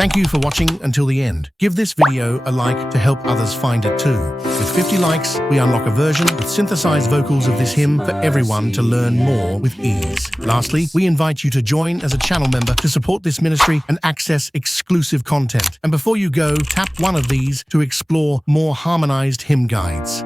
Thank you for watching until the end. Give this video a like to help others find it too. With 50 likes, we unlock a version with synthesized vocals of this hymn for everyone to learn more with ease. Lastly, we invite you to join as a channel member to support this ministry and access exclusive content. And before you go, tap one of these to explore more harmonized hymn guides.